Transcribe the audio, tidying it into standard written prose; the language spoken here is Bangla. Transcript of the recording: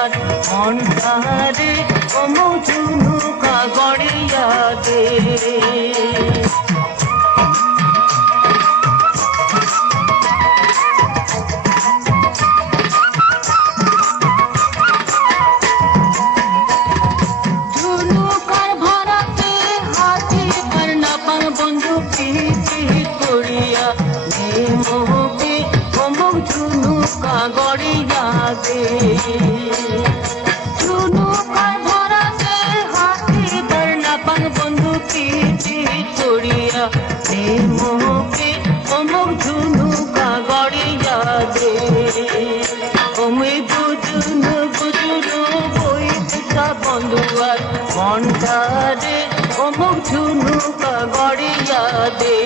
বন্ধুয়ার মনটারে অমুক ঝুনুকা গড়িয়া দে। বন্ধু প্রীতি করিয়া নে মোকে অমুক ঝুনুকা গড়িয়া দে। ঝুনুকার ভরাতে হাতে তার নাপান বন্ধু প্রীতি করিয়া নে মোকে অমুক ঝুনুকা গড়িয়া দে। ওমে বুঝুনু বুঝুনু বইতা বন্ধুয়ার মনটারে অমুক ঝুনুকা গড়িয়া দে।